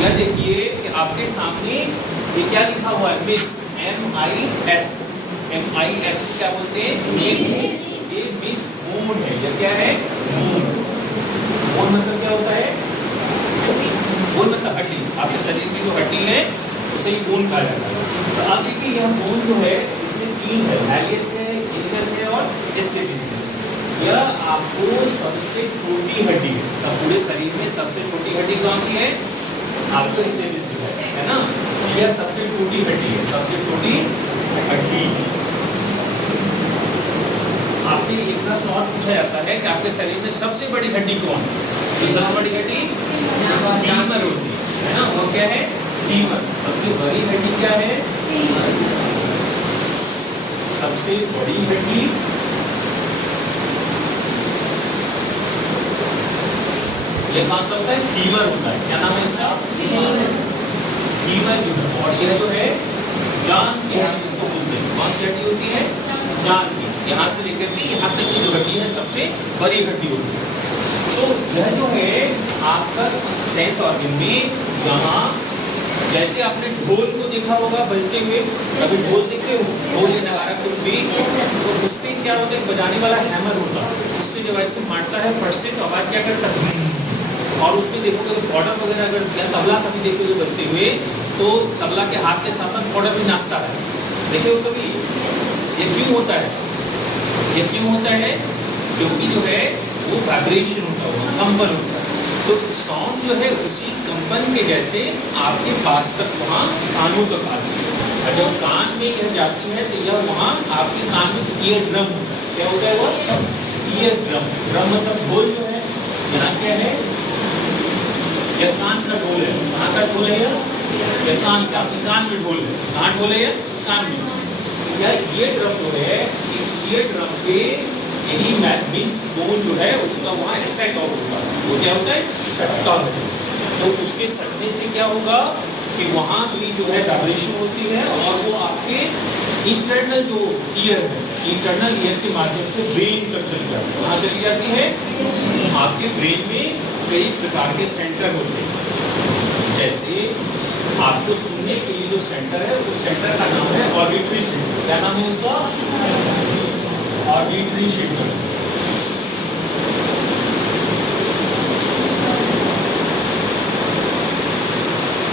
यह देखिए कि आपके सामने ये क्या लिखा हुआ है, मिस, MIS, MIS को क्या बोलते हैं, मिस। ये मिस बोन है, यह क्या है, बोन मतलब क्या होता है, बोन मतलब हड्डी, आपके शरीर में जो हड्डी है उसे ही बोन कहा जाता है। तो आप देखिए यह बोन जो है इसमें 3 है, मैलियस है, इलियस है और एस्केपिस है। यह आपको सबसे छोटी हड्डी है, सब पूरे शरीर में सबसे छोटी हड्डी कौन सी है, आपको एस्केपिस है ना, यह सबसे छोटी हड्डी है, सबसे छोटी हड्डी। आपसे एक प्रश्न और पूछा जाता है कि आपके शरीर में सबसे बड़ी हड्डी कौन है, तो सबसे बड़ी हड्डी फीमर होती है ना, वो क्या है, फीमर। सबसे बड़ी हड्डी क्या है, सबसे बड़ी हड्डी ये कौन सा होता है, फीमर होता है। क्या नाम है इसका, फीमर जो है, और यह जो है जान के हम इसको बोलते हैं, कौन सी हड्डी होती है, जान की। यहाँ से लेकर के यहाँ तक की जो हड्डी है सबसे बड़ी हड्डी होती है। तो यह जो है आपका सेंस ऑर्गन में, यहाँ जैसे आपने ढोल को देखा होगा बजते हुए, कभी ढोल देखते हो, ढोल या नगारा कुछ भी, तो उस पर क्या होता है, बजाने वाला हैमर होता है, उससे जब ऐसे मारता है फट से तो आवाज़ क्या करता है, और उसमें देखोगे तो बॉर्डर वगैरह अगर या तबला कभी देखोगे बजते हुए, तो तबला के हाथ के साथ साथ बॉर्डर भी नाचता है, देखे हो कभी। ये क्यों होता है, ये क्यों होता है, क्योंकि जो है वो वाइब्रेशन होता है, वो कंपन होता है। तो साउंड जो है उसी कंपन के जैसे आपके पास तक वहाँ कानों तक आती है, और जब कान में यह जाती है तो यह वहाँ आपके कान में ईयर ड्रम होता है। क्या होता है वो, ईयर ड्रम। ड्रम मतलब ढोल जो है, यहाँ क्या है, यह कान का ढोल है। कहाँ का ढोल है यह कान का, कान में ढोल है। कहाँ ढोल है, कान में। ये ड्रम जो है, इस ईयर ड्रम पे यही मिस बोन जो है उसका वहाँ स्ट्राइक आउट होता है। वो क्या होता है, सटका होता है। तो उसके सटने से क्या होगा कि वहाँ भी जो है वाइब्रेशन होती है, और वो आपके इंटरनल जो ईयर है, इंटरनल ईयर के माध्यम से ब्रेन तक चली जाती है। वहाँ चली जाती है, आपके ब्रेन में कई प्रकार के सेंटर होते हैं। जैसे आपको सुनने के लिए जो सेंटर है, उस सेंटर का नाम है ऑडिटरी सेंटर। क्या नाम है उसका, ऑडिटरी सेंटर।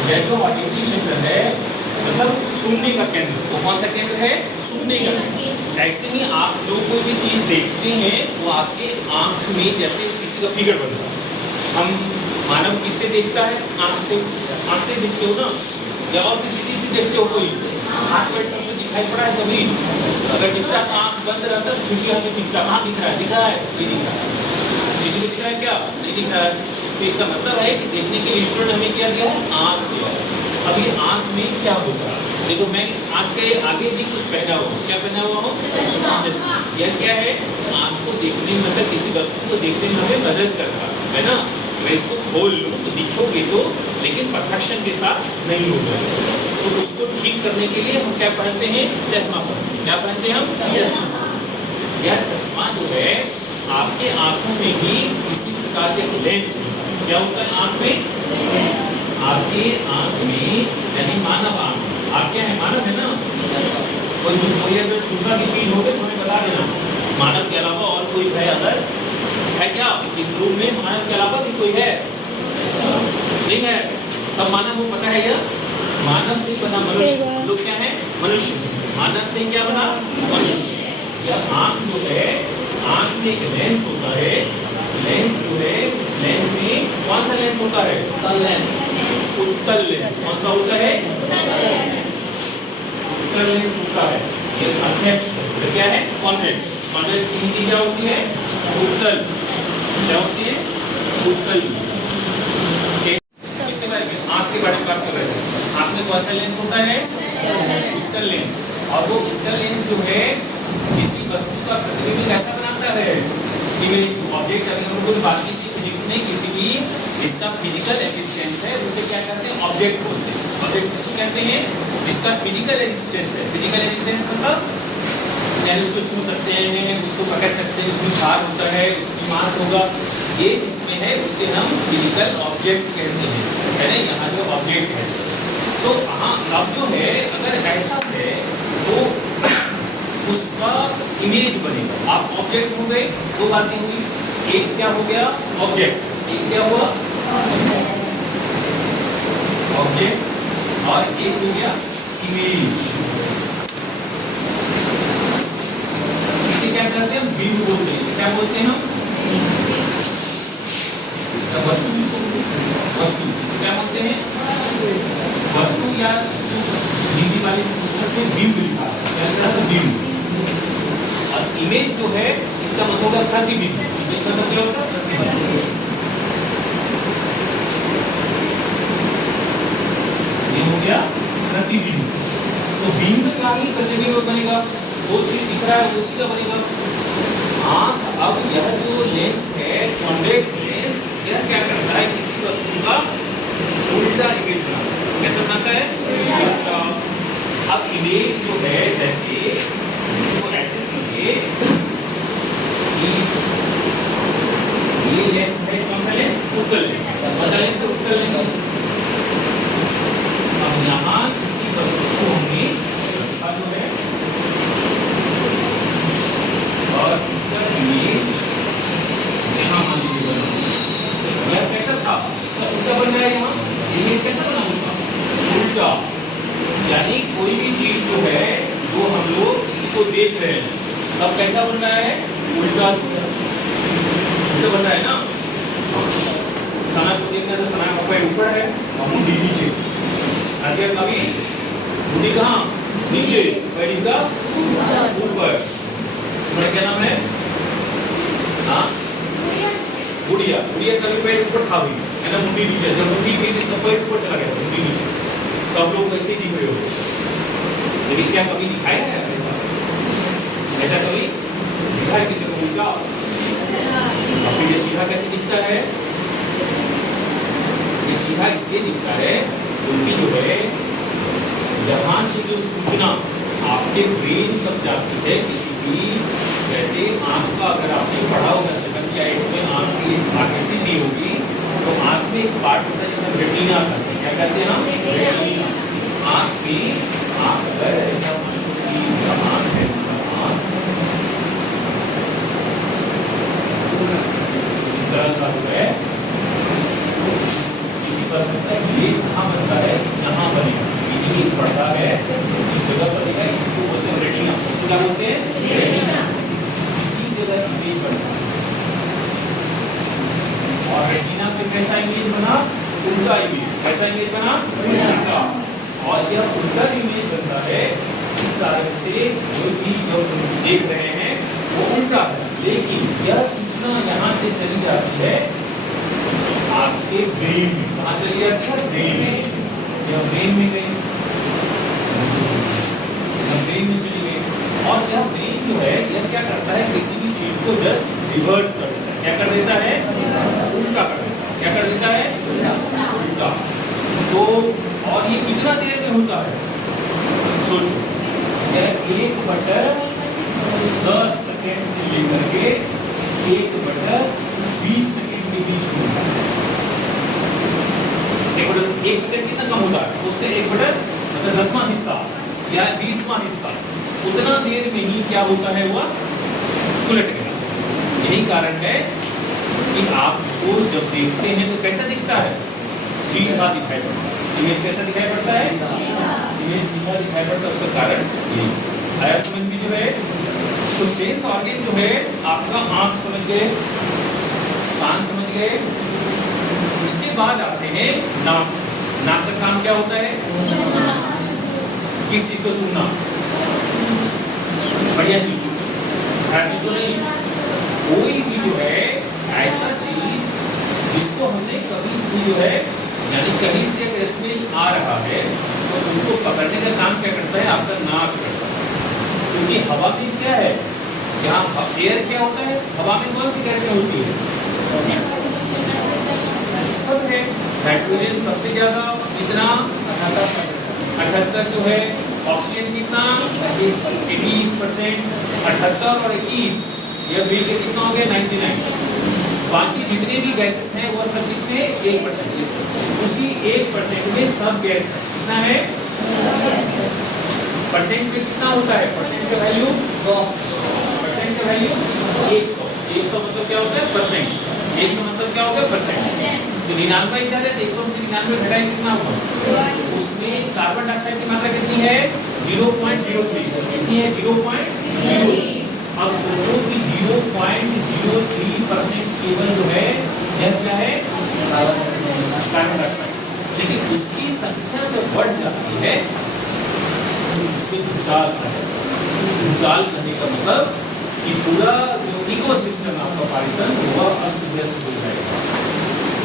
यह जो ऑडिटरी सेंटर है मतलब सुनने का केंद्र, वो कौन सा केंद्र है, सुनने का केंद्र। ऐसे ही आप जो कोई भी चीज देखते हैं वो आपके आंख में जैसे किसी का फिगर बनता है। हम मानव किससे देखता है, आंख से, आंख से देखते हो ना, या और किसी चीज से देखते हो, कोई आंख पर सबसे दिखाई पड़ा है कभी, अगर दिखता तो आंख बंद रहता तो क्योंकि हमें दिखता, कहाँ दिख रहा है, दिख रहा है, नहीं दिख रहा है, किसी को दिख रहा है क्या, नहीं दिख रहा है। तो इसका मतलब है कि देखने के लिए ईश्वर ने हमें क्या दिया है, आंख दिया है। अब ये आंख में क्या होता है, देखो मैं आंख के आगे भी कुछ पहना हुआ हूँ, क्या पहना हुआ हूँ, यह क्या है, आंख को देखने मतलब किसी वस्तु को देखने में हमें मदद करता है ना। मैं इसको खोल लूँ तो दिखोगे तो, लेकिन परफेक्शन के साथ नहीं होगा। तो उसको ठीक करने के लिए हम क्या पहनते हैं, चश्मा पहनते हैं। क्या पहनते हैं हम, चश्मा। यह चश्मा जो है आपके आंखों में भी किसी प्रकार के लेंस, क्या होता है आंख में, आपके आंख में, यानी मानव आंख, आप क्या है, मानव है ना, कोई अगर दूसरा भी चीज हो तो हमें बता देना, मानव के अलावा और कोई है अगर है क्या इस रूम में, मानव के अलावा भी कोई है, नहीं है, सब मानव को पता है। यह मानव से बना मनुष्य, लोग क्या है, मनुष्य, मानव से क्या बना, मनुष्य। यह आंख जो है, आंख में एक लेंस होता है, लेंस जो है, लेंस में कौन सा लेंस होता है, उत्तल लेंस। कौन सा होता है, उत्तल लेंस होता है। ये कॉन्वेक्स है, क्या है, कॉन्वेक्स। कॉन्वेक्स की हिंदी क्या होती है, उत्तल। क्या होती है, उत्तल। इसके बारे में आंख के बारे में बात कर रहे हैं। आंख में कौन सा लेंस होता है, उत्तल लेंस। और वो उत्तल लेंस जो है किसी वस्तु का प्रतिबिंब कैसा बनाता है, कि ऑब्जेक्ट अगर कोई बात की फिजिक्स में किसी की इसका फिजिकल एक्सिस्टेंस है, उसे क्या कहते हैं, ऑब्जेक्ट बोलते हैं। ऑब्जेक्ट किसको कहते हैं, जिसका फिजिकल एक्सिस्टेंस है। फिजिकल एक्सिस्टेंस मतलब यानी उसको छू सकते हैं, उसको पकड़ सकते हैं, उसमें भार होता है, उसकी मास होगा, ये इसमें है, उसे हम फिजिकल ऑब्जेक्ट कहते हैं, है ना, यहाँ जो ऑब्जेक्ट है। तो हाँ, अब जो है अगर ऐसा है तो उसका इमेज बनेगा। आप ऑब्जेक्ट हो गए, दो बातें हुई, एक क्या हो गया ऑब्जेक्ट, एक क्या हुआ ऑब्जेक्ट, और एक हो गया इमेज। इसे क्या कहते हैं हम, बिंब बोलते हैं। इसे क्या बोलते हैं हम, वस्तु। वस्तु क्या बोलते हैं, वस्तु, या हिंदी वाली पुस्तक में बिंब लिखा है, बिंब। और इमेज जो है इसका मतलब होगा प्रतिबिंब। इसका मतलब होगा प्रतिबिंब। ये हो गया प्रतिबिंब। तो बिंब का ही प्रतिबिंब बनेगा, वो चीज दिख रहा है उसी का बनेगा। आँख, अब यह जो लेंस है कॉन्वेक्स लेंस, यह क्या करता है, किसी वस्तु का उल्टा इमेज बनाता है। कैसे बनाता है, उल्टा। अब इमेज जो है, जैसे इसको ऐसे समझिए कि ये लेंस है, कौन सा लेंस, उत्तल लेंस। कौन सा लेंस है, उत्तल लेंस। अब यहाँ किसी वस्तु को हमने रखा जो है, और इसका इमेज यहाँ मान लीजिए बना, यह कैसा था, इसका उल्टा बन रहा है। यहाँ इमेज कैसा बना उसका, उल्टा। यानी कोई भी चीज जो है, जो हम लोग किसी को देख रहे हैं, सब कैसा बन रहा है, उल्टा उल्टा बन रहा है ना। सना को देखना तो सना का पैर ऊपर है और मुंडी नीचे, अगर कभी मुंडी कहाँ, नीचे, पैर का ऊपर। तुम्हारा क्या नाम है, हाँ, गुड़िया। गुड़िया कभी पैर ऊपर था भी, है ना, मुंडी नीचे। जब मुंडी नीचे तो पैर ऊपर चला गया, मुंडी नीचे। सब लोग वैसे ही दिख रहे हो, लेकिन क्या कभी दिखाया है ऐसा, ऐसा कभी दिखा है किसी को उल्टा। अब ये सीधा कैसे दिखता है, ये सीधा इसलिए दिखता है क्योंकि जो है यहाँ से जो सूचना आपके ब्रेन तक जाती है किसी भी, जैसे आँख का अगर आपने पढ़ा होगा 7th या 8th में, आँख की आकृति दी होगी, तो आँख में एक पार्ट होता है जैसे रेटिना का, क्या कहते हैं हम, रेटिना। आँख में, आँख अगर ऐसा आँख है, इस तरह का जो है, किसी पर सकता है ये कहाँ बनता है, यहाँ बनेगा, ये पड़ता है इस जगह बनेगा, इसको बोलते हैं रेटिना। इसको क्या बोलते हैं, रेटिना। इसी जगह इमेज बनता है, और रेटिना पे कैसा इमेज बना, उल्टा इमेज। कैसा इमेज बना, उल्टा। और यह उल्टा इमेज बनता है इस कारण से जो चीज जो देख रहे हैं वो उल्टा है, लेकिन यह सूचना यहाँ से चली जाती है आपके ब्रेन में। कहाँ चली जाती है, ब्रेन में। यह ब्रेन में गई, ब्रेन में चली गई, और यह ब्रेन जो है यह क्या करता है, किसी भी चीज को जस्ट रिवर्स कर देता है। क्या कर देता है, उल्टा कर देता है। क्या कर देता है, उल्टा। तो और ये कितना देर में होता है, सोचो, यह 1/10 सेकेंड से लेकर के 1/20 सेकेंड के बीच में होता है। 1 सेकेंड कितना कम होता है, उससे 1/10वां हिस्सा या 20वां हिस्सा, उतना देर में ही क्या होता है, वह उलट गया। यही कारण है कि आपको जब देखते हैं तो कैसा दिखता है, सीधा दिखाई पड़ता है। इमेज कैसा दिखाई पड़ता है, इमेज सीधा दिखाई पड़ता है। उसका कारण ये आया समझ में जो है। तो सेंस ऑर्गन जो है आपका आंख समझ गए, कान समझ गए, उसके बाद आते हैं नाक। नाक का काम क्या होता है, किसी को सुनना, बढ़िया चीज तो नहीं, कोई भी जो है ऐसा चीज जिसको हमने कभी जो है, यानी कहीं से अगर स्मेल आ रहा है तो उसको पकड़ने का काम क्या करता है, आपका नाक करता है। क्योंकि हवा में क्या है, यहाँ एयर क्या होता है, हवा में कौन सी गैसें होती है, सब है। नाइट्रोजन सबसे ज्यादा कितना, 78 जो है, ऑक्सीजन कितना 20%, 78 और 21, यह मिल के कितना हो गया 99। बाकी जितने भी गैसेस हैं वो सब इसमें 1%, उसी 1% में सब गैस कितना है, परसेंट में कितना होता है, परसेंट का वैल्यू 100, परसेंट का वैल्यू 100, 100 मतलब क्या होता है परसेंट, 100 मतलब क्या होगा परसेंट। तो 99 इधर है तो 100 में 99 घटाए कितना होगा, उसमें कार्बन डाइऑक्साइड की मात्रा कितनी है 0.03, कितनी है 0.03। अब सोचो कि 0.03% केवल जो है यह क्या है कार्बन डाइऑक्साइड, लेकिन उसकी संख्या जब बढ़ जाती है इससे भूचाल भूचाल करने का मतलब कि पूरा जो इकोसिस्टम आपका पारितन वह अस्त व्यस्त हो जाएगा।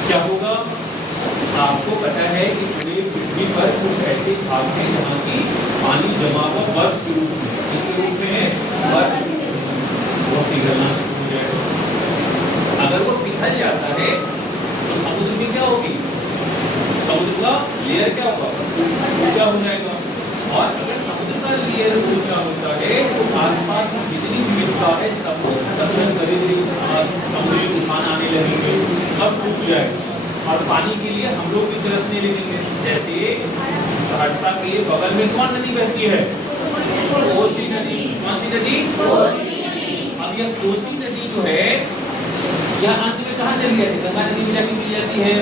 क्या होगा, आपको पता है कि पूरे पृथ्वी पर कुछ ऐसे भाग हैं जहाँ की पानी जमा हुआ बर्फ के रूप में, किसके रूप में है बर्फ, वो पिघलना शुरू हो जाएगा। अगर वो पिघल जाता है तो समुद्र में क्या होगी, समुद्र का लेयर क्या होगा ऊंचा हो जाएगा, और अगर समुद्र का लेयर ऊंचा होता है तो आसपास की जितनी विविधता है सब वो खत्म करेगी, समुद्री तूफान आने लगेंगे, सब डूब जाएगा और पानी के लिए हम लोग भी तरसने लगेंगे। जैसे सहरसा के बगल में कौन नदी बहती है, कोसी नदी, कौन सी नदी, अब यह कोसी नदी जो है यह अंत में कहाँ चली जाती है, गंगा नदी में जाके मिल जाती है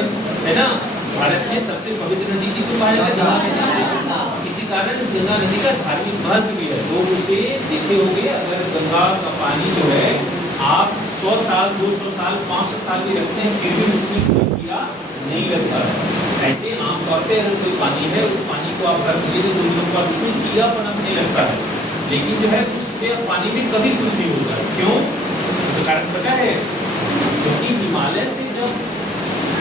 ना। भारत में सबसे पवित्र नदी किसको कहा जाता है, गंगा नदी। इसी कारण इस गंगा नदी का धार्मिक महत्व भी है, लोग उसे देखे होंगे। अगर गंगा का पानी जो है आप 100 साल 200 साल 500 साल भी रखते हैं फिर भी उसमें कोई कीड़ा नहीं लगता है। ऐसे आमतौर पे अगर कोई पानी है उस पानी को आप रख लीजिए तो 2 दिन बाद उसमें कीड़ापन नहीं लगता है, लेकिन जो है उसमें पानी में कभी कुछ नहीं होता है। क्यों, उसका कारण पता है, क्योंकि हिमालय से जब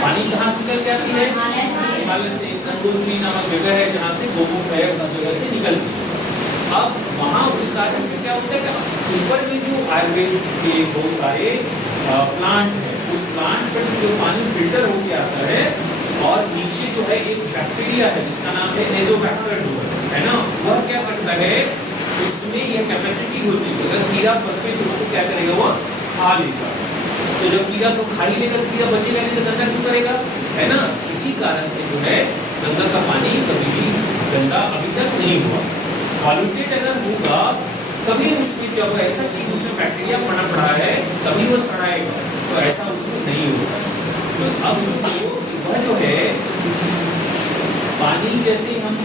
पानी कहाँ से निकल जाती है, हिमालय से गंगोत्री नामक जगह है जहाँ से गोमुख है उस जगह से निकलती है। अब वहाँ उस कारण से क्या होता है कि ऊपर में जो आयुर्वेद के बहुत सारे प्लांट है, उस प्लांट पर से जो पानी फिल्टर होके आता है और नीचे जो है एक बैक्टीरिया है जिसका नाम है एजोबैक्टर है ना, वह क्या करता है उसमें यह कैपेसिटी होती है, अगर कीड़ा पकड़े तो उसको क्या करेगा वो खा लेगा, तो जब कीड़ा को खा ही लेगा कीड़ा बचेगा नहीं तो गंदा क्यों करेगा, है ना। इसी कारण से जो है गंगा का पानी कभी भी गंदा अभी तक नहीं हुआ। पॉल्यूटेड अगर होगा कभी उसमें जब ऐसा चीज उसमें बैक्टीरिया पनप रहा है तभी वो सड़ाएगा, तो ऐसा उसमें नहीं होगा। तो अब सोचो वह जो है पानी जैसे हम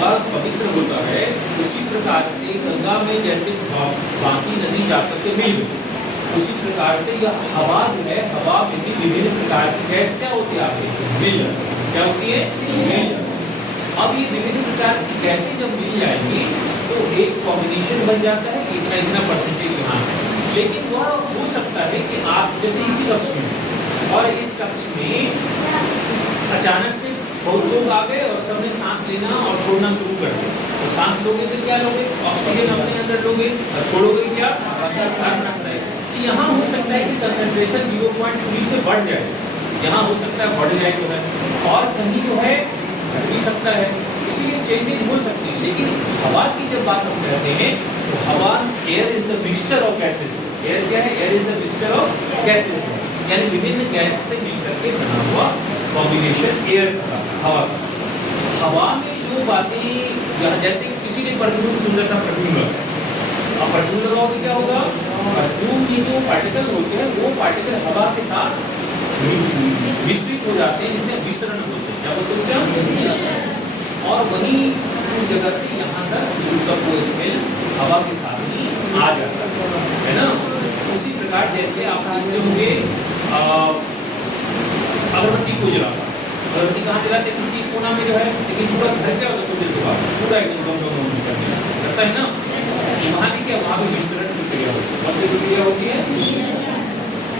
पवित्र होता है उसी प्रकार से गंगा में जैसे बाकी नदी जाकर के मिल गई, उसी प्रकार से यह हवा जो है, हवा में भी विभिन्न प्रकार की गैस क्या होती है आपके मिल क्या होती है मिल। अब ये विभिन्न प्रकार की गैसें जब मिल जाएंगी तो एक कॉम्बिनेशन बन जाता है इतना इतना परसेंटेज यहाँ है, लेकिन वह हो सकता है कि आप जैसे इसी कक्ष में और इस कक्ष में अचानक से बहुत लोग आ गए और सबने सांस लेना और छोड़ना शुरू कर दिया, तो सांस लोगे तो क्या लोगे, ऑक्सीजन अपने अंदर लोगे और छोड़ोगे क्या कार्बन डाइऑक्साइड। यहाँ हो सकता है कि कंसंट्रेशन 0.3 से बढ़ जाए, यहाँ हो सकता है बढ़ जाए जो है, और कहीं जो है घट भी सकता है, इसीलिए चेंजेस हो सकते हैं। लेकिन हवा की जब बात हम करते हैं तो हवा air is the mixture of gases, air क्या है, air is the mixture of gases, यानी विभिन्न गैस से मिलकर के बना हुआ कॉम्बिनेशन एयर का हवा। हवा में जो बातें जैसे किसी ने परफ्यूम सुंदर सा परफ्यूम लगाया, अब परफ्यूम लगाओ तो क्या होगा, परफ्यूम की जो पार्टिकल होते हैं वो पार्टिकल हवा के साथ मिश्रित हो जाते हैं, जिससे विसरण होते हैं, क्या बोलते हैं, और वही उस जगह से यहाँ तक उसका कोई स्मेल हवा के साथ ही आ जाता है ना। उसी प्रकार जैसे आप देखते होंगे अगरबत्ती को जलाता, अगरबत्ती कहाँ जलाते, किसी कोना में जो है, लेकिन पूरा घर क्या होता है पूरा एकदम करता है ना, वहाँ भी क्या, वहाँ भी विसरण की क्रिया होती है, मतलब क्रिया होती है।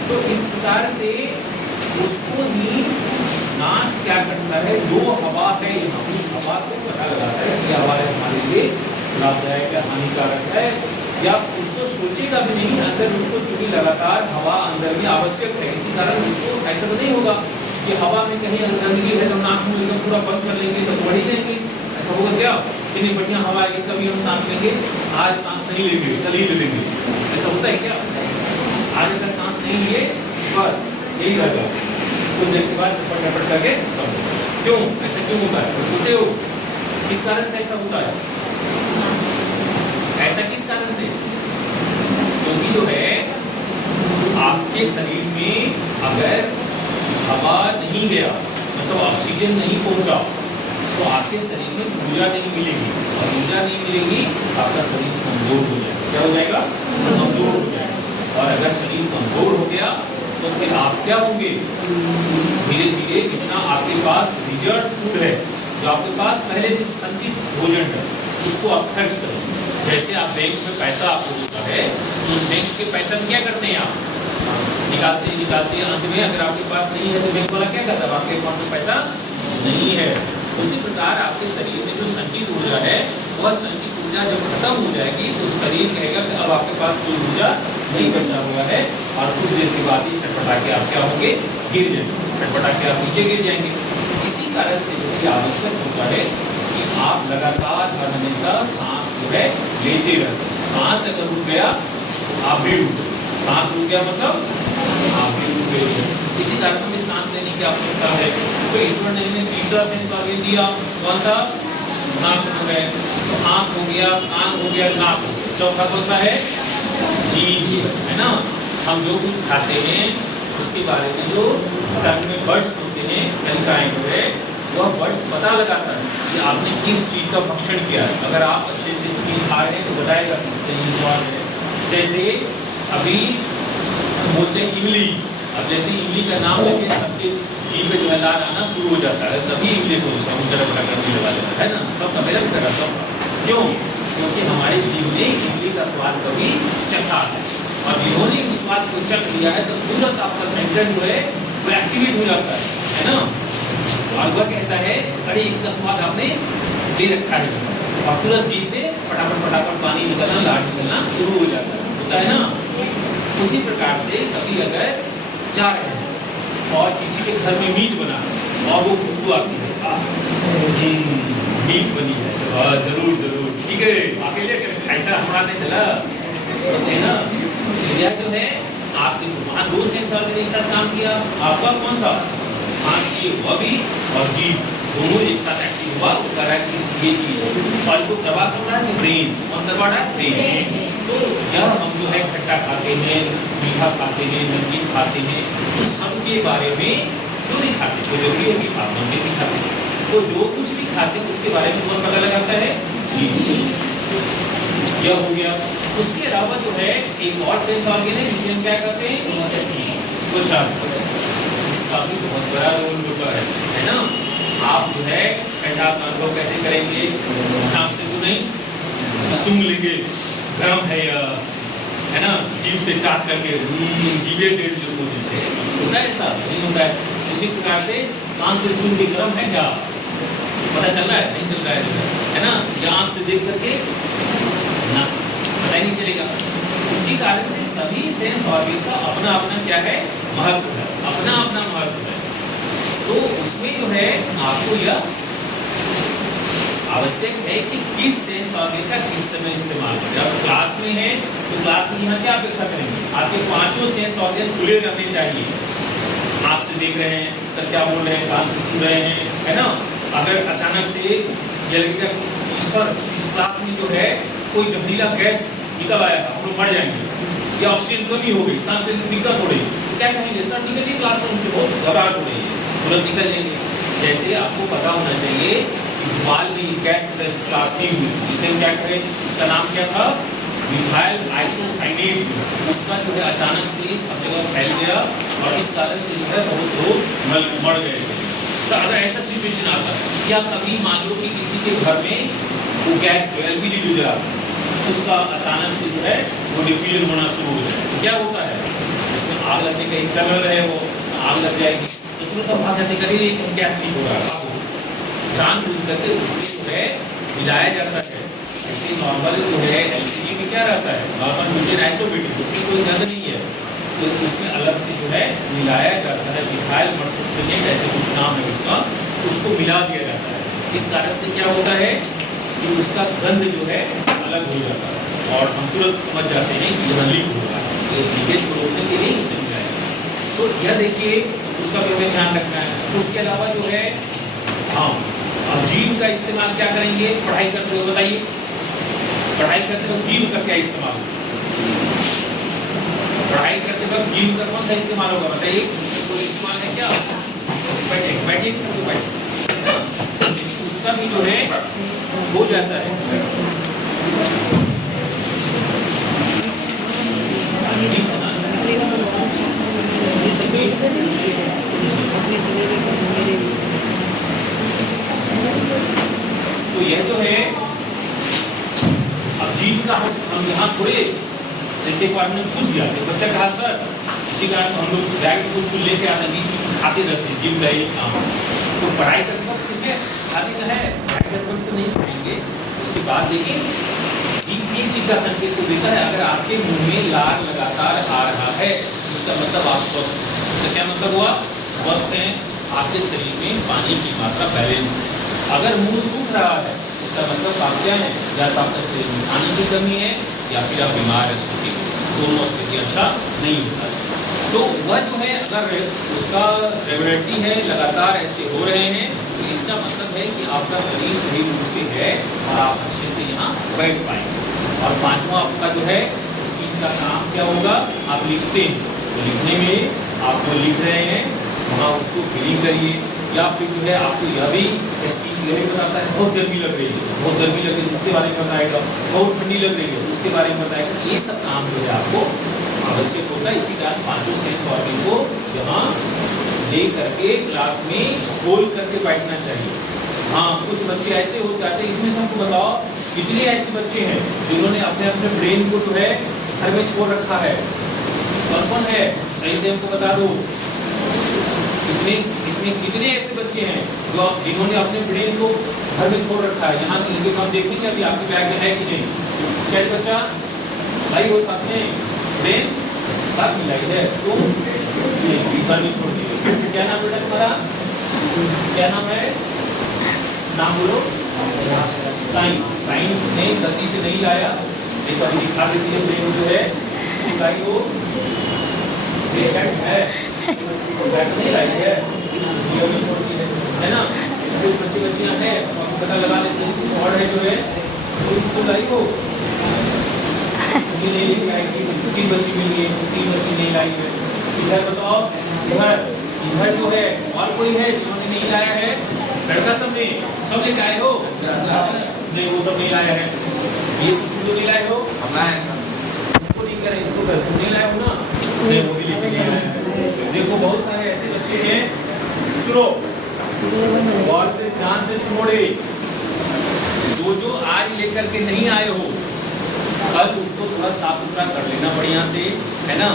तो इस प्रकार से उसको ही नाक क्या करता है, जो हवा है यहाँ उस हवा को पता लगाता है कि हवा हमारे लिए लाभदायक है हानिकारक है, या उसको सोचेगा भी नहीं, अंदर उसको चूंकि लगातार हवा अंदर में आवश्यक है, इसी कारण उसको ऐसा तो नहीं होगा कि हवा में कहीं गंदगी है तो नाक मुंह एकदम पूरा बंद कर लेंगे तो बढ़ी जाएंगे, ऐसा होगा क्या, इतनी बढ़िया हवा है कभी हम सांस लेंगे, आज सांस नहीं लेंगे कल ही ले लेंगे, ऐसा होता है क्या, आज अगर सांस नहीं लिए बस यही रहता है। कुछ देर के बाद झपट झपट करके क्यों ऐसा क्यों होता है? सोचे हो किस कारण से ऐसा होता है? ऐसा किस कारण से? क्योंकि जो है आपके शरीर में अगर हवा नहीं गया, मतलब ऑक्सीजन नहीं पहुंचा, तो आपके शरीर में ऊर्जा नहीं मिलेगी, और ऊर्जा नहीं मिलेगी आपका शरीर कमजोर हो जाएगा। क्या हो जाएगा? कमजोर हो जाएगा। और अगर शरीर कमजोर हो गया तो फिर आप क्या होंगे? धीरे धीरे जितना आपके पास रिजर्व फूड है, जो आपके पास पहले से संचित भोजन है, उसको आप खर्च करें। जैसे आप बैंक में पैसा आपको होता है, तो उस बैंक के पैसा में क्या करते हैं आप? निकालते निकालते अंत में अगर आपके पास नहीं है तो बैंक वाला क्या करता है? आपके अकाउंट में पैसा नहीं है। उसी प्रकार आपके शरीर में जो संचित ऊर्जा है, वह संचित ऊर्जा जब खत्म हो जाएगी तो शरीर कहेगा कि अब आपके पास कोई ऊर्जा नहीं बचा हुआ है, और कुछ देर के बाद ही छटपटा के आप क्या होंगे? गिर जाएंगे, छटपटा के आप नीचे गिर जाएंगे। इसी कारण से जो है आवश्यक होता है कि आप लगातार और हमेशा सांस जो है लेते रहे। सांस अगर रुक गया आप भी रुक गए, सांस रुक गया मतलब आप भी रुक गए। इसी कारण हमें सांस लेने की आवश्यकता है। तो ईश्वर ने हमें तीसरा सेंस ऑर्गन दिया, कौन सा? नाक हो गए, तो आँख हो गया, कान हो गया, नाक हो गया। चौथा कौन सा है? जीभ है ना। हम जो कुछ खाते हैं उसके बारे में जो टंग में बर्ड्स होते हैं, कनिकाएं जो है, वह बर्ड्स पता लगाता है कि आपने किस चीज का भक्षण किया है। अगर आप अच्छे से चीज खा रहे हैं तो बताएगा किससे ये स्वाद है। जैसे अभी बोलते हैं इमली, अब जैसे इमली का नाम लेके सबके जीभ पे जो है लार आना शुरू हो जाता है, तभी इमली को चटपटा करने लगा देता है ना। सबका मेरा भी तरह सब क्यों? क्योंकि हमारे जीव ने इमली का स्वाद कभी चखा है, और जिन्होंने उस स्वाद को चख लिया है तो तुरंत आपका सेंटर जो है वो एक्टिवेट हो जाता है ना। और वह कहता है अरे इसका स्वाद आपने दे रखा है, और तुरंत जी से फटाफट फटाफट पानी निकलना, लार निकलना शुरू हो जाता है, होता है ना। उसी प्रकार से कभी अगर जा रहे हैं और किसी के घर में मीट बना और वो खुशबू आती है, मीट बनी है, जरूर जरूर ठीक है, अकेले ऐसा हमारा नहीं चला है ना। यह जो है आपके वहाँ दो सेंस ऑर्गन एक साथ काम किया, आपका कौन सा? सांस की हुआ भी और जीभ दोनों एक साथ एक्टिव हुआ, वो कर रहा है कि ये चीज है, और इसको करवा कर रहा है कि ब्रेन, कौन करवा रहा है? ब्रेन। तो यह हम जो है खट्टा खाते हैं, मीठा खाते हैं, नमकीन खाते हैं, तो सब के बारे में जो भी खाते हैं, जरूरी है कि आप नमकीन भी खाते हैं, तो जो कुछ भी खाते हैं उसके बारे में कौन पता लगाता है? यह हो गया। उसके अलावा जो है एक और सेंस ऑर्गन है जिसे हम क्या कहते हैं? त्वचा। इसका भी बहुत बड़ा रोल होता है ना। आप जो है ठंडा का अनुभव कैसे करेंगे? नाक से तो नहीं, सूंघ लेंगे, गर्म है या है ना, जीभ से चाट करके जीभे डेढ़ जो जैसे होता है, ऐसा नहीं होता है। उसी प्रकार से कान से सूंघ के गर्म है क्या पता चल रहा है? नहीं चल रहा है ना। या आँख से देख करके ना पता ही नहीं चलेगा। इसी कारण से सभी सेंस ऑर्गन का अपना अपना क्या है? महत्व है, अपना अपना महत्व है। तो उसमें जो है आपको यह आवश्यक है कि किस सेंस ऑर्गन का किस समय इस्तेमाल करें। जब क्लास में है तो क्लास में यहाँ क्या अपेक्षा करेंगे? आपके पांचों सेंस ऑर्गन खुले रहने चाहिए। आँख से देख रहे हैं सर क्या बोल रहे हैं, कान से सुन रहे हैं, है ना। अगर अचानक से ये लगेगा इस क्लास में जो है कोई जहरीला गैस निकल आया, हम लोग मर जाएंगे, या ऑक्सीजन कमी हो गई, सांस लेने में दिक्कत हो रही, तो क्या कहेंगे? सर निकलिए क्लासरूम से, बहुत घबराहट हो रही है, तुरंत निकल लेंगे। जैसे आपको पता होना चाहिए कि भोपाल में गैस प्राप्ति हुई, जिसे क्या कहें, उसका नाम क्या था? Methyl isocyanate. उसका जो है अचानक से सब जगह फैल गया, और इस कारण से जो है बहुत लोग मर गए। तो अगर ऐसा सिचुएशन आता है, या कभी मान लो कि किसी के घर में वो गैस जो एलपीजी जो जला उसका अचानक से जो है वो डिफ्यूजन होना शुरू हो जाए, तो क्या होता है? उसमें आग लगने का इंटरनल है, वो उसमें आग लग जाएगी, तो तुरंत हम भाग जाते करिए कि गैस लीक हो रहा है, जानबूझ करके उसमें जो है मिलाया जाता है। ऐसे नॉर्मल जो है एलपीजी में क्या रहता है? नॉर्मल ब्यूटेन आइसोमेटिक, उसमें कोई गंध नहीं है, तो उसमें अलग से जो है मिलाया जाता है, मिथाइल मर्सोक्लोनेट ऐसे कुछ नाम है उसका, उसको मिला दिया जाता है। इस कारण से क्या होता है कि उसका गंध जो है अलग हो जाता है, और हम तुरंत समझ जाते हैं कि यह लीक हो रहा है, तो इस लीकेज को रोकने के लिए इसे मिलाया। तो तो यह देखिए उसका भी हमें ध्यान रखना है। उसके अलावा जो है हाँ, अब जीव का इस्तेमाल क्या करेंगे पढ़ाई करते हुए, बताइए पढ़ाई करते वक्त जीव का क्या इस्तेमाल होगा? पढ़ाई करते वक्त जीव का कौन सा इस्तेमाल होगा बताइए? कोई इस्तेमाल है क्या? बैठे बैठिए सबको बैठे, लेकिन उसका भी जो है हो जाता है। तो यह जो है अब जीव का हम यहाँ थोड़े जैसे एक बार मैंने पूछ दिया बच्चा कहा सर इसी कारण हम लोग बैग में कुछ लेके आते हैं, बीच में खाते रहते हैं जिम रहे तो पढ़ाई करते वक्त ठीक है खाते का है, पढ़ाई करते वक्त तो नहीं खाएंगे। उसके बाद देखिए ये चीज का संकेत तो देता है अगर आपके मुंह में लार लगातार आ रहा है इसका मतलब आप स्वस्थ हैं। इसका क्या मतलब हुआ? स्वस्थ हैं, आपके शरीर में पानी की मात्रा बैलेंस है। अगर मुंह सूख रहा है इसका मतलब आप क्या है, या तो आपके शरीर में पानी की कमी है या फिर आप बीमार है, स्थिति दोनों स्थिति अच्छा नहीं होता है। तो वह जो है अगर उसका रेगुलरिटी है लगातार ऐसे हो रहे हैं तो इसका मतलब है कि आपका शरीर सही रूप से है और आप अच्छे से यहाँ बैठ पाएंगे। और पांचवा आपका जो है स्किन का काम क्या होगा, आप लिखते हैं तो लिखने में आप जो लिख रहे हैं वहाँ उसको फीलिंग करिए, या फिर जो है आपको यह भी स्किन लेवल बताता है बहुत गर्मी लग रही है, बहुत गर्मी लग रही है उसके बारे में बताएगा, बहुत ठंडी लग रही है उसके बारे में बताएगा। ये सब काम जो है आपको आवश्यक होता है। इसी कारण पांचों सेंस ऑर्गन को यहाँ ले करके क्लास में खोल करके बैठना चाहिए। हाँ कुछ बच्चे ऐसे होते हैं, अच्छा इसमें सबको बताओ कितने ऐसे बच्चे हैं जिन्होंने अपने अपने ब्रेन को जो है घर में छोड़ रखा है? कौन कौन है सही से हमको बता दो। इसमें कितने ऐसे बच्चे हैं जो जिन्होंने अपने ब्रेन को घर में छोड़ रखा है? यहाँ हम देखेंगे अभी आपके बैग में है कि नहीं। क्या बच्चा भाई वो साथ में ब्रेन साथ मिलाई है तो घर में छोड़ दिए। क्या नाम बेटा तुम्हारा, क्या नाम है? नाम बोलो। साइन ने गलती से नहीं लाया, एक बार दिखा देती है ब्रेन जो है वो है नहीं लाई है ना। कुछ बच्चियां हैं पता लगा लेते हैं कि और है जो है तो लाई हो नहीं लेके आएगी, 3 बच्ची मिल गई, 3 बच्ची नहीं लाई है। इधर बताओ इधर जो है और कोई है जिन्होंने नहीं लाया है? लड़का सब लेके आए हो? नहीं वो सब नहीं लाया है। ये सब तो नहीं लाए हो? हम लाए हैं। इसको नहीं करें, इसको कर तुम नहीं लाए हो ना? नहीं वो भी लेके नहीं आया है। देखो बहुत सारे ऐसे बच्चे हैं, सुनो गौर से ध्यान से सुनोड़े, जो आज लेकर के नहीं आए हो कल उसको थोड़ा साफ सुथरा कर लेना बढ़िया से, है ना।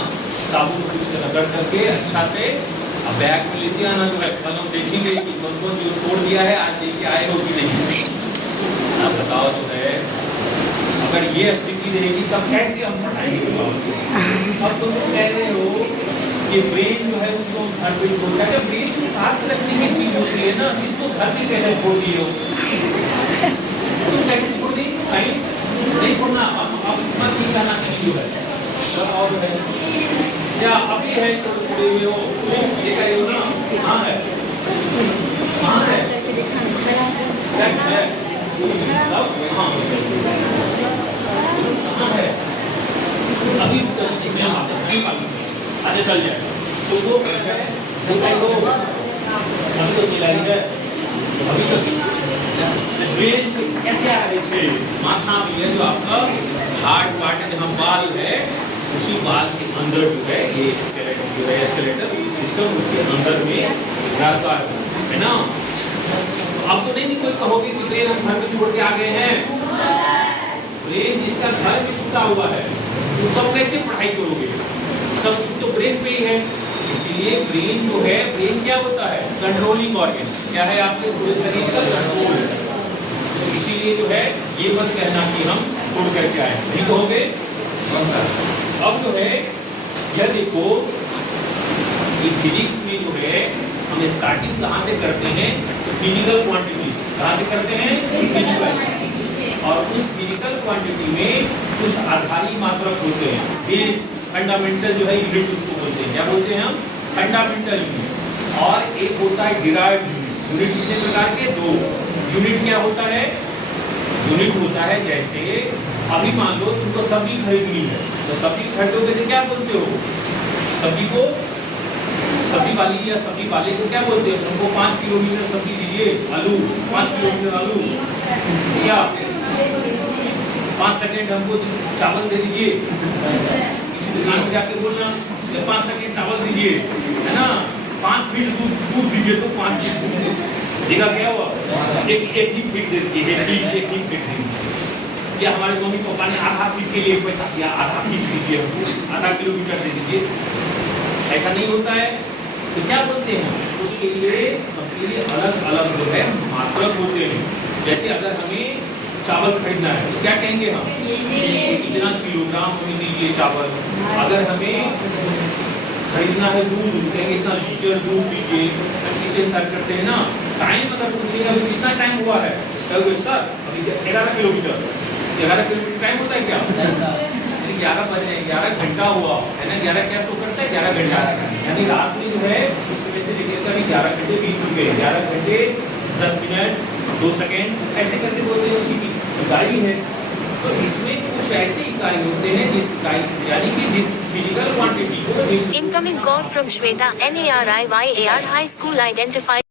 साबुन खुद से रगड़ करके अच्छा से अब बैग में लेते आना जो है। कल हम देखेंगे कि कौन कौन जो छोड़ दिया है आज लेके आए हो कि नहीं। अब बताओ जो है अगर ये स्थिति रहेगी तब कैसे हम पढ़ाएंगे? अब तुम कह रहे हो कि ब्रेन जो है उसको घर पे छोड़ दिया, जब ब्रेन को साथ रखने की चीज होती है ना, इसको घर पे कैसे छोड़ दिए हो? तुम कैसे छोड़ दी? नहीं छोड़ना, अब इतना नहीं करना चाहिए जो है। और है क्या अभी है छोड़े हुए हो ये करे हो ना? हाँ है, हाँ है क्या है? हाँ कहाँ है? अभी में अच्छा चल जाए तो वो है अभी तो मिलाई है, अभी तो ब्रेन से क्या है माथा में है जो आपका हार्ट पार्ट जहाँ बाल है उसी बाल के अंदर जो है ये स्केलेटन जो है स्केलेटल सिस्टम उसके अंदर में रहता है ना। अब तो नहीं कोई कहोगे कि ब्रेन हम घर में छोड़ के आ गए हैं। ब्रेन जिसका घर में छुटा हुआ है तो तब कैसे पढ़ाई करोगे? सब कुछ तो ब्रेन पे ही है। इसीलिए ब्रेन जो है, ब्रेन क्या होता है? Controlling organ. क्या है आपके पूरे शरीर का कंट्रोल। तो इसीलिए जो है ये मत कहना कि हम छोड़ करके आए, नहीं कहोगे। अब जो है यह देखो कि फिजिक्स में जो है हम स्टार्टिंग कहाँ से करते हैं? फिजिकल क्वांटिटीज कहाँ से करते हैं? फिजिकल। और उस फिजिकल क्वांटिटी में कुछ आधारी मात्रक होते हैं, बेस फंडामेंटल जो है यूनिट उसको बोलते हैं। क्या बोलते हैं हम? फंडामेंटल यूनिट और एक होता है डिराइव्ड यूनिट। यूनिट कितने प्रकार के? दो। यूनिट क्या होता है? यूनिट होता है जैसे अभी मान लो तुमको सब्जी खरीदनी है, तो सब्जी खरीदोगे तो क्या बोलते हो? सब्जी को, सब्जी वाली या सब्जी वाले को क्या बोलते हैं? तुमको 5 किलोमीटर सब्जी दीजिए, आलू 5 किलोमीटर आलू, क्या 5 सेकंड हमको चावल दे दीजिए। किसी दुकान में जाके बोलना 5 सेकंड चावल दीजिए, है ना। 5 मिनट दूध दीजिए, तो 5 मिनट देखा क्या हुआ? एक ही फीट दे दीजिए, एक ही फीट दीजिए। या हमारे मम्मी पापा ने आधा फीट के लिए पैसा दिया, आधा फीट दीजिए हमको, आधा किलोमीटर दे दीजिए। ऐसा नहीं होता है। तो क्या बोलते हैं? उसके लिए सबके लिए अलग अलग जो है मात्रक होते हैं। जैसे अगर हमें चावल खरीदना है तो क्या कहेंगे हम? इतना किलोग्राम हमें दीजिए चावल। अगर हमें खरीदना है दूध, कहेंगे इतना लीटर दूध दीजिए। इसे सर्च करते हैं ना। टाइम अगर पूछेगा अभी कितना टाइम हुआ है, कहोगे सर अभी 11 किलोमीटर। 11 किलोमीटर टाइम होता है क्या? 11 बजे 11 घंटा हुआ है ना। 11 क्या शो करता है? 11 घंटा। यानी रात में जो है इस समय से लेकर अभी 11 घंटे बीत चुके हैं। 11 घंटे 10 मिनट 2 सेकंड ऐसे करके बोलते हैं। उसी की इकाई है। तो इसमें कुछ ऐसे इकाई होते हैं जिस इकाई यानी कि जिस फिजिकल क्वांटिटी को Incoming call from Shweta NARIYAR High School identified